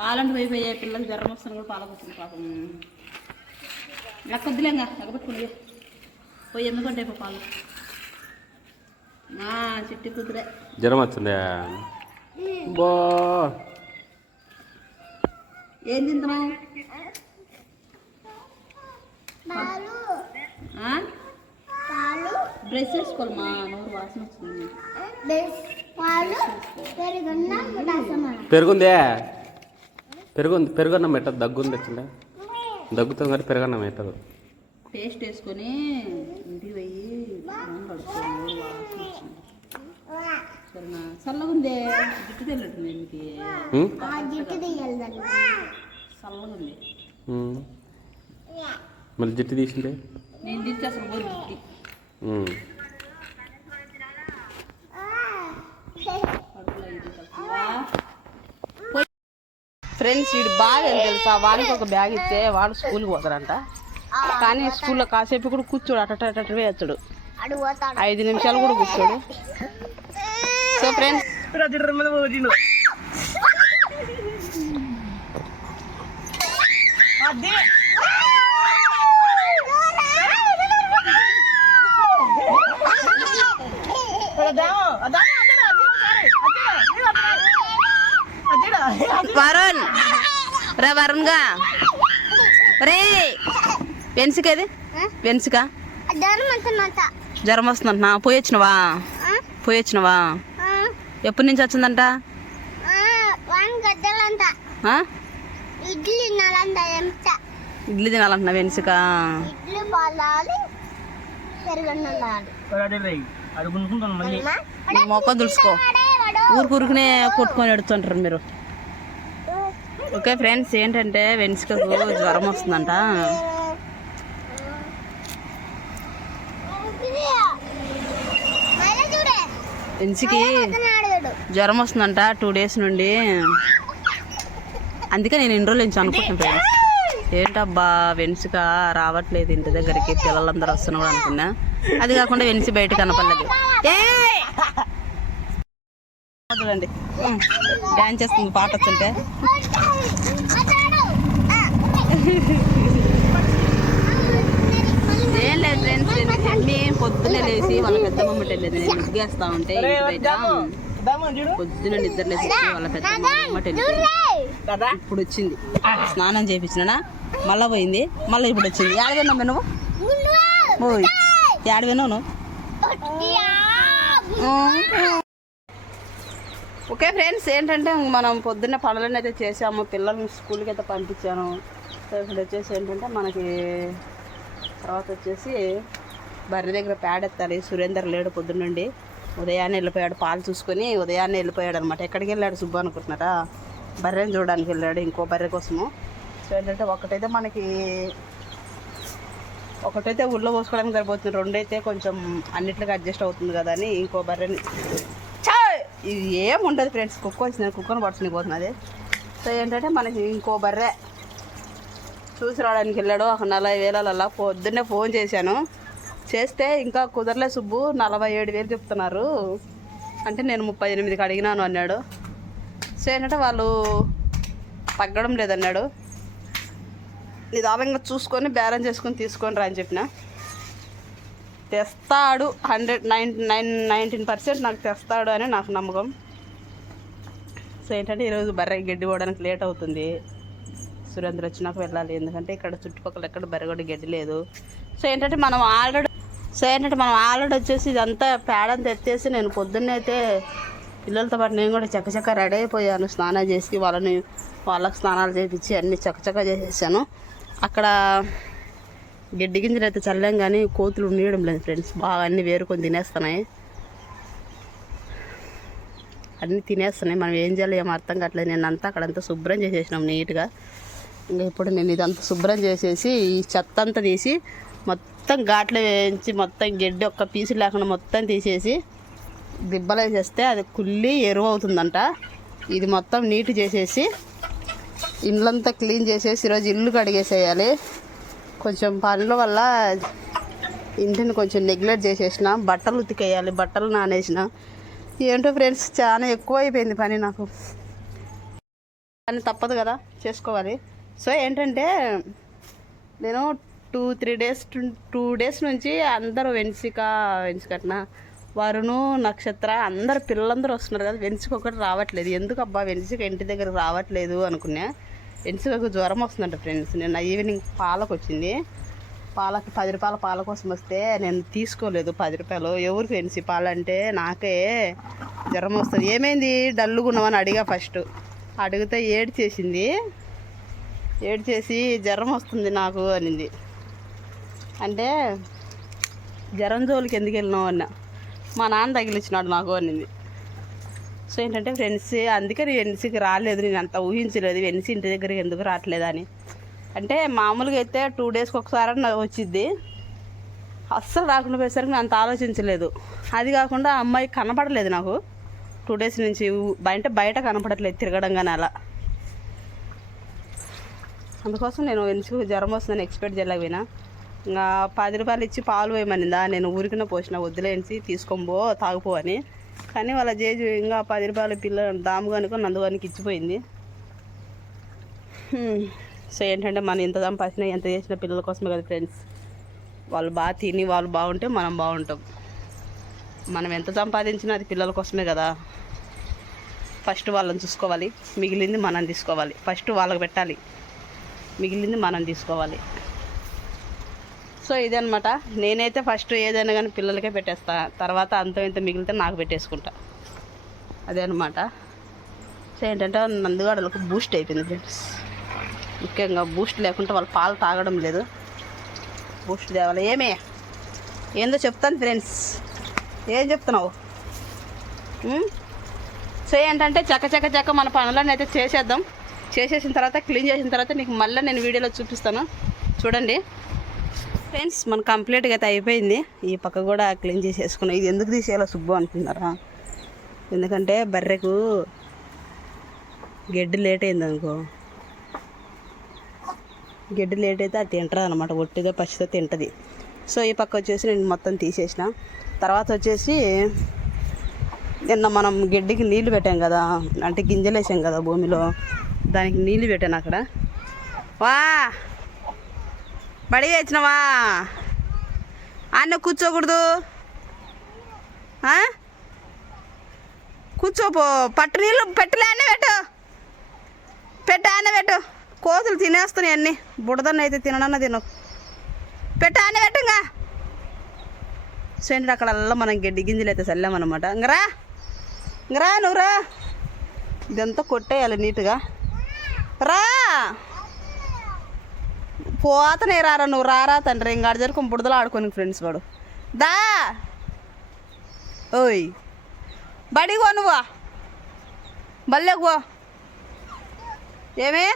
పాలంటి పోయిపోయాయి పిల్లలు జ్వరం వస్తుంది కూడా పాలకొస్తుంది పాపం. లెక్కొద్దులేంగా ఎగబెట్టుకుని పోయి ఎందుకంటే ఇప్పుడు పాలు. మా చిట్టి కూతురే. జ్వరం వచ్చిందా? బో. ఏం తింటున్నావు? పాలు. ఆ? పాలు. బ్రష్ నోరు వాసన వస్తుంది. పెరుగుందే? పెరుగుంది పెరుగన్నం పెట్టదు దగ్గుంది వచ్చిందా దగ్గుతుంది కానీ పెరుగన్నం పెట్టదు పేస్ట్ వేసుకొని ఇంటికి పోయి చల్లగా ఉందే? జుట్టు తెల్లట్టుంది చల్లగా ఉంది. మళ్ళీ జుట్టు తీసిందే నేను తిరిగి అసలు జుట్టి ఉం. కడుపులో ఇది తక్కువ ఫ్రెండ్స్ వీడు బాగా ఏం తెలుసా వాడికి ఒక బ్యాగ్ ఇస్తే వాడు స్కూల్కి పోతాడంట కానీ స్కూల్లో కాసేపు కూడా కూర్చోడు అట్ట అట్ట అట్ట వేయచ్చాడు అడుగు పోతాడు ఐదు నిమిషాలు కూడా కూర్చోడు సో ఫ్రెండ్స్ వరుణ్ రా వరుణ్గా రే వెన్సికది వెన్సిక? జ్వరం వస్తుందంటున్నా పోయి వచ్చినవా పోయి వచ్చినవా ఎప్పటి నుంచి వచ్చిందంట? వాన్ గద్దలంట. ఆ? ఇడ్లీ నలంట ఎంత? ఇడ్లీ తినాలంటున్నా వెన్సిక? ఇడ్లీ పాలాలి పెరుగున్నాడు మొక్క దులుసుకో ఊరికి ఊరికనే కొట్టుకొని ఎడుతుంటారు మీరు. ఓకే ఫ్రెండ్స్ ఏంటంటే వెన్స్కకు జ్వరం వస్తుందంట. వెన్స్కి జ్వరం వస్తుందంట టూ డేస్ నుండి. అందుకే నేను ఇన్ని రోజులు నుంచి అనుకుంటున్నాను ఫ్రెండ్స్. ఏంటబ్బా వెన్సిక రావట్లేదు ఇంటి దగ్గరికి పిల్లలందరూ వస్తున్నారు అనుకున్నా. అది కాకుండా వెన్సి బయట కనపడలేదు. చూడండి. డ్యాన్స్ చేస్తుంది పాట వస్తుంటే. ఏం లేదు ఫ్రెండ్స్ ఎందుకంటే పొద్దున్నే లేచి వాళ్ళ పెద్ద మమ్మీ వెళ్ళేది నేను ముగ్గేస్తా ఉంటే పొద్దున నిద్ర లేచి వాళ్ళ పెద్ద మమ్మీ వెళ్ళిపోయింది ఇప్పుడు వచ్చింది. స్నానం చేయించినా మళ్ళా పోయింది. మళ్ళీ ఇప్పుడు వచ్చింది. ఏడ విన్నావు నువ్వు? ఓయ్ ఏడ విన్నావు నువ్వు? ఓకే ఫ్రెండ్స్ ఏంటంటే మనం పొద్దున్న పనులను అయితే చేసాము పిల్లల్ని స్కూల్కి అయితే పంపించాను. సో ఇప్పుడు వచ్చేసి ఏంటంటే మనకి తర్వాత వచ్చేసి బర్రె దగ్గర ప్యాడ్ ఎత్తాలి. సురేందర్ లేడు పొద్దున్నండి ఉదయాన్నే వెళ్ళిపోయాడు. పాలు చూసుకొని ఉదయాన్నే వెళ్ళిపోయాడు అనమాట ఎక్కడికి వెళ్ళాడు సుబ్బు అనుకుంటున్నారా? బర్రెని చూడడానికి వెళ్ళాడు ఇంకో బర్రె కోసము. సో ఏంటంటే ఒకటైతే మనకి ఒకటైతే ఊళ్ళో పోసుకోవడానికి సరిపోతుంది. రెండైతే కొంచెం అన్నిట్లకి అడ్జస్ట్ అవుతుంది కదా అని ఇంకో బర్రెని ఇది ఏం ఉండదు ఫ్రెండ్స్ కుక్క వచ్చింది కుక్కను పడుచుని పోతున్నది సో ఏంటంటే మనకి ఇంకో బర్రె చూసి రావడానికి వెళ్ళాడు ఒక నలభై వేలల్లా పొద్దున్నే ఫోన్ చేశాను. చేస్తే ఇంకా కుదరలే సుబ్బు నలభై ఏడు వేలు చెప్తున్నారు. అంటే నేను ముప్పై ఎనిమిదికి అడిగినాను అన్నాడు. సో ఏంటంటే వాళ్ళు తగ్గడం లేదన్నాడు. నిదానంగా చూసుకొని బేరం చేసుకొని తీసుకొని రా అని చెప్పిన. తెస్తాడు. Hundred nine nine nineteen percent నాకు తెస్తాడు అని నాకు నమ్మకం. సో ఏంటంటే ఈరోజు బర్రె గడ్డి పోవడానికి లేట్ అవుతుంది. సురేంద్ర వచ్చినాక వెళ్ళాలి. ఎందుకంటే ఇక్కడ చుట్టుపక్కల ఎక్కడ బర్రెగొడ్డి గడ్డి లేదు. సో ఏంటంటే మనం ఆల్రెడీ సో ఏంటంటే మనం ఆల్రెడీ వచ్చేసి ఇదంతా పేడని తెచ్చేసి నేను పొద్దున్నే అయితే పిల్లలతో పాటు నేను కూడా చక్కచక్క రెడీ అయిపోయాను. స్నానం చేసి వాళ్ళని వాళ్ళకి స్నానాలు చేయించి అన్ని చక్కచక్క చేసేసాను. అక్కడ గడ్డి గింజలు అయితే చల్లాం కానీ కోతులు ఉండడం లేదు ఫ్రెండ్స్. బాగా అన్ని వేరుకొని తినేస్తున్నాయి. అన్నీ తినేస్తున్నాయి. మనం ఏం చేయాలి ఏం అర్థం కావట్లేదు. నేను అంతా అక్కడంతా శుభ్రం చేసేసినాం నీట్గా. ఇంకా ఇప్పుడు నేను ఇదంతా శుభ్రం చేసేసి ఈ చెత్త అంతా తీసి మొత్తం ఘాట్లో వేయించి మొత్తం గడ్డి ఒక్క పీసు లేకుండా మొత్తం తీసేసి దిబ్బలు వేసేస్తే అది కుళ్ళి ఎరువు అవుతుందంట. ఇది మొత్తం నీట్ చేసేసి ఇల్లంతా క్లీన్ చేసేసి ఈరోజు ఇల్లు కడిగేసేయాలి. కొంచెం పనుల వల్ల ఇంటిని కొంచెం నెగ్లెక్ట్ చేసేసిన బట్టలు ఉతికేయాలి బట్టలు నానేసిన. ఏంటో ఫ్రెండ్స్ చాలా ఎక్కువ అయిపోయింది పని నాకు. పని తప్పదు కదా చేసుకోవాలి. సో ఏంటంటే నేను two three days two days నుంచి అందరూ వెన్సిక వెన్సికట్న. వరుణు నక్షత్ర అందరు పిల్లలందరూ వస్తున్నారు కదా వెన్సిక ఒకటి రావట్లేదు. ఎందుకు అబ్బా వెన్సిక ఇంటి దగ్గరకు రావట్లేదు అనుకున్నా. వెన్సికకు జ్వరం వస్తుందంట ఫ్రెండ్స్. నిన్న ఈవినింగ్ పాలకు వచ్చింది. పాలకి పది రూపాయల పాల కోసం వస్తే నేను తీసుకోలేదు పది రూపాయలు. ఎవరికి వెన్సి పాలంటే నాకే జ్వరం వస్తుంది. ఏమైంది? డల్లుగున్నామని అడిగా ఫస్ట్. అడిగితే ఏడు చేసింది ఏడు చేసి జ్వరం వస్తుంది నాకు అనింది. అంటే జ్వరం జోలికి ఎందుకు వెళ్ళినావు అన్న. మా నాన్న తగిలిచ్చినాడు నాకు అనింది. సో ఏంటంటే ఫ్రెండ్స్ అందుకే నేను వెన్సీకి రాలేదు నేను అంత ఊహించలేదు వెన్సీ ఇంటి దగ్గరికి ఎందుకు రావట్లేదని అంటే మామూలుగా అయితే టూ డేస్కి ఒకసారి వచ్చిద్ది. అస్సలు రాకుండా పోయేసరికి నేను అంత ఆలోచించలేదు. అది కాకుండా అమ్మాయి కనపడలేదు నాకు. టూ డేస్ నుంచి బయట బయట కనపడట్లేదు తిరగడం కానీ అలా. అందుకోసం నేను ఎందుకు జ్వరం వస్తుందని ఎక్స్పెక్ట్ చేయలేకపోయినా. ఇంకా పది రూపాయలు ఇచ్చి పాలు వేయమనిందా నేను ఊరికిన పోసిన వద్దులేసి తీసుకొని తాగుపో అని. కానీ వాళ్ళ జేజు ఇంకా పది రూపాయల పిల్ల దాము కనుక నందుగానికి ఇచ్చిపోయింది. సో ఏంటంటే మనం ఎంత సంపాదించినా ఎంత చేసిన పిల్లల కోసమే కదా ఫ్రెండ్స్. వాళ్ళు బాగా తిని వాళ్ళు బాగుంటే మనం బాగుంటాం. మనం ఎంత సంపాదించినా అది పిల్లల కోసమే కదా. ఫస్ట్ వాళ్ళని చూసుకోవాలి. మిగిలింది మనం తీసుకోవాలి. ఫస్ట్ వాళ్ళకి పెట్టాలి. మిగిలింది మనం తీసుకోవాలి. సో ఇదనమాట నేనైతే ఫస్ట్ ఏదైనా కానీ పిల్లలకే పెట్టేస్తా. తర్వాత అంత ఇంత మిగిలితే నాకు పెట్టేసుకుంటా. అదే అనమాట సో ఏంటంటే నందుగాడలకు బూస్ట్ అయిపోయింది ఫ్రెండ్స్ ముఖ్యంగా బూస్ట్ లేకుంటే వాళ్ళు పాలు తాగడం లేదు. బూస్ట్ తేవాలి. ఏమే? ఏందో చెప్తాను ఫ్రెండ్స్ ఏం చెప్తున్నావు? సో ఏంటంటే చక్క చక్క చక్క మన పనులన్నీ అయితే చేసేద్దాం. చేసేసిన తర్వాత క్లీన్ చేసిన తర్వాత నీకు మళ్ళీ నేను వీడియోలో చూపిస్తాను. చూడండి. ఫ్రెండ్స్ మన కంప్లీట్గా అయితే అయిపోయింది. ఈ పక్క కూడా క్లీన్ చేసేసుకున్నాం. ఇది ఎందుకు తీసేయాలో సుబ్బు అనుకున్నారా ఎందుకంటే బర్రెకు గడ్డి లేట్ అయింది అనుకో. గడ్డి లేట్ అయితే అది తింటుంది అనమాట ఒట్టిగా పచ్చితో తింటుంది. సో ఈ పక్క వచ్చేసి నేను మొత్తం తీసేసిన. తర్వాత వచ్చేసి నిన్న మనం గడ్డికి నీళ్ళు పెట్టాం కదా అంటే గింజలు వేసాం కదా భూమిలో దానికి నీళ్ళు పెట్టాను అక్కడ. వా! బడి వచ్చినవా అన్న కూర్చోకూడదు. కూర్చోపో. పట్టు నీళ్ళు పెట్టలే అన్న పెట్టు. పెట్ట అన్న పెట్టు. కోతులు తినేస్తున్నాయి అన్నీ. బుడదన్న అయితే తిననన్న తిను. పెట్ట అన్న పెట్టుగా సో ఏంటంటే మనం గడ్డి గింజలు అయితే చల్లామన్నమాట. ఇంకరా ఇంకరా నువ్వు రా. ఇదంతా కొట్టేయాలి నీట్గా. రా. పోతనే రారా నువ్వు రారా తండ్రి. ఇంకా జరుకు బుడదలు ఆడుకోని ఫ్రెండ్స్ వాడు. దా! ఓయ్. బడిగో నువ్వా. బల్లెగో ఏమే?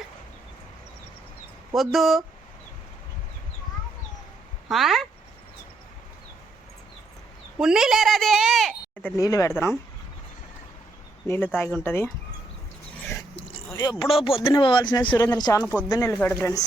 వద్దు. ఆ? ఉన్ని లేరాదే అయితే నీళ్ళు పెడతాం నీళ్ళు తాగి ఉంటుంది. ఎప్పుడో పొద్దున్న పోవాల్సిన సురేంద్ర చాలా పొద్దున్న వెళ్ళిపోయాడు ఫ్రెండ్స్